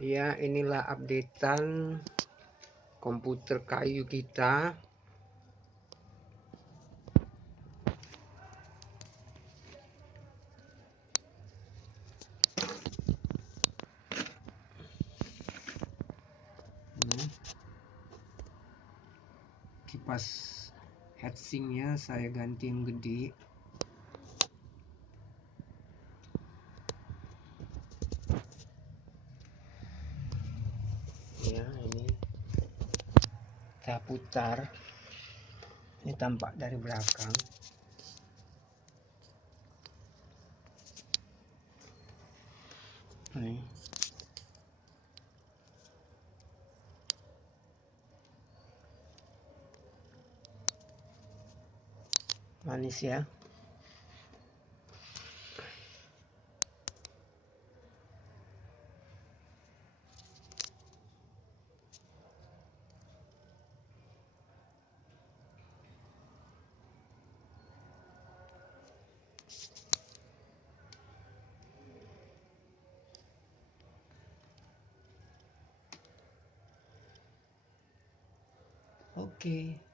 Ya, inilah updatean komputer kayu kita. Kipas heatsinknya saya ganti yang gede. Ya, ini saya putar. Ini tampak dari belakang. Nih. Manis ya. Oke.